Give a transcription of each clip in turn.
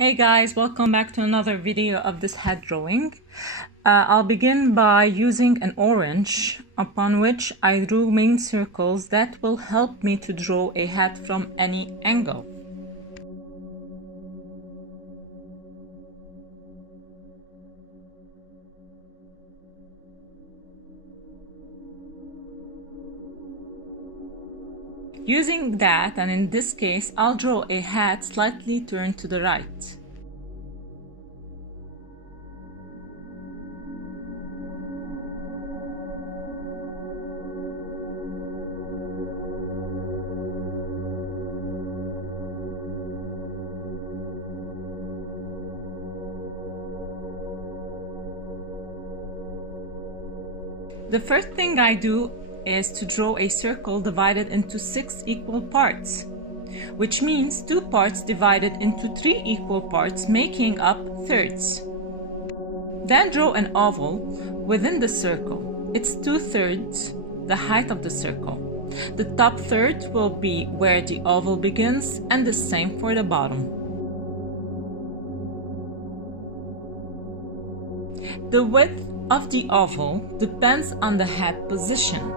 Hey guys, welcome back to another video of this head drawing. I'll begin by using an orange upon which I drew main circles that will help me to draw a head from any angle. Using that, and in this case, I'll draw a head slightly turned to the right. The first thing I do is to draw a circle divided into 6 equal parts, which means 2 parts divided into 3 equal parts, making up thirds. Then draw an oval within the circle. It's 2/3 the height of the circle. The top third will be where the oval begins, and the same for the bottom. The width of the oval depends on the head position.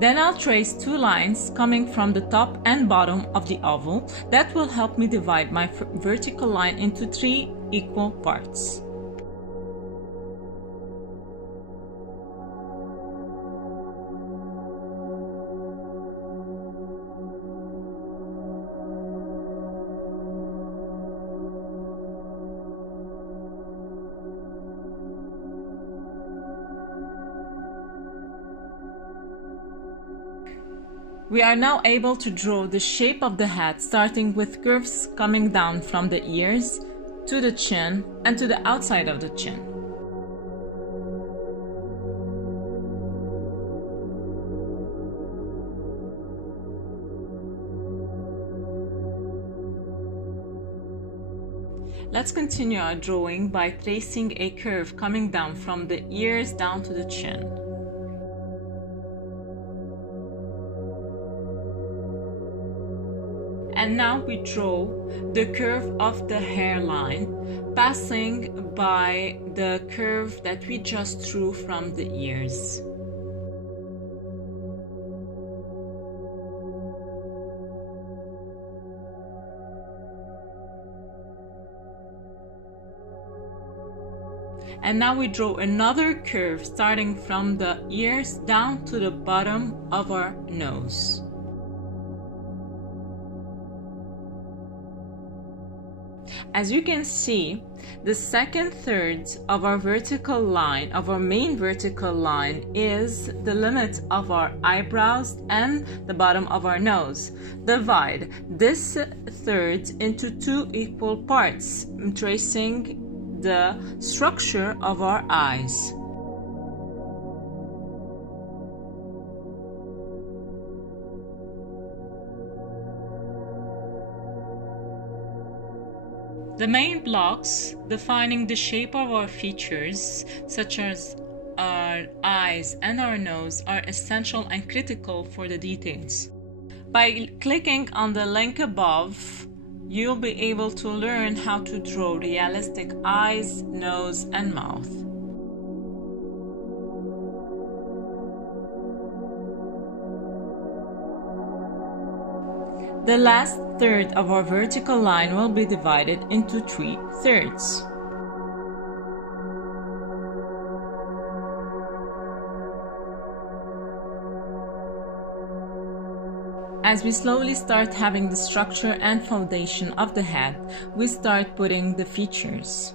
Then I'll trace 2 lines coming from the top and bottom of the oval that will help me divide my vertical line into 3 equal parts. We are now able to draw the shape of the head, starting with curves coming down from the ears to the chin and to the outside of the chin. Let's continue our drawing by tracing a curve coming down from the ears down to the chin. And now we draw the curve of the hairline, passing by the curve that we just drew from the ears. And now we draw another curve starting from the ears down to the bottom of our nose. As you can see, the second third of our vertical line, of our main vertical line, is the limit of our eyebrows and the bottom of our nose. Divide this third into 2 equal parts, tracing the structure of our eyes. The main blocks defining the shape of our features, such as our eyes and our nose, are essential and critical for the details. By clicking on the link above, you'll be able to learn how to draw realistic eyes, nose, and mouth. The last third of our vertical line will be divided into 3 thirds. As we slowly start having the structure and foundation of the head, we start putting the features.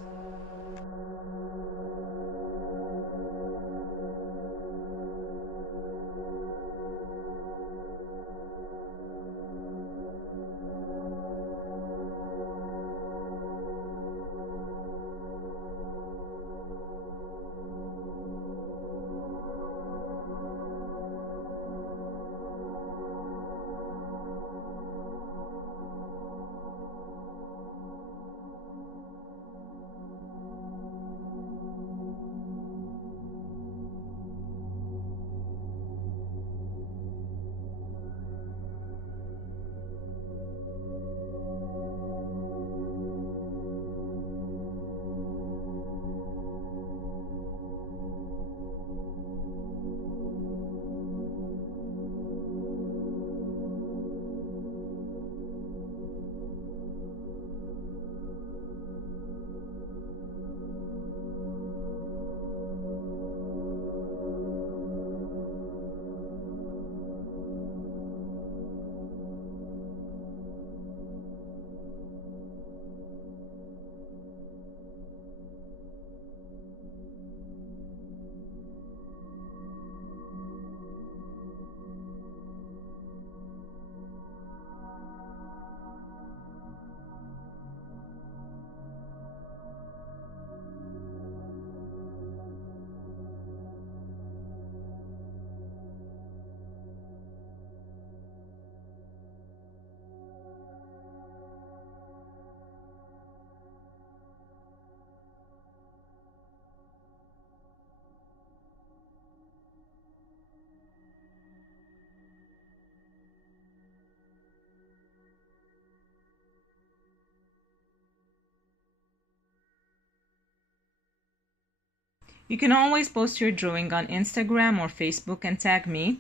You can always post your drawing on Instagram or Facebook and tag me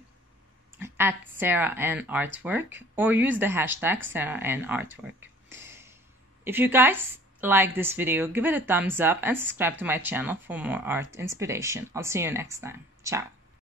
at Sarah N Artwork, or use the hashtag Sarah N Artwork. If you guys like this video, give it a thumbs up and subscribe to my channel for more art inspiration. I'll see you next time. Ciao.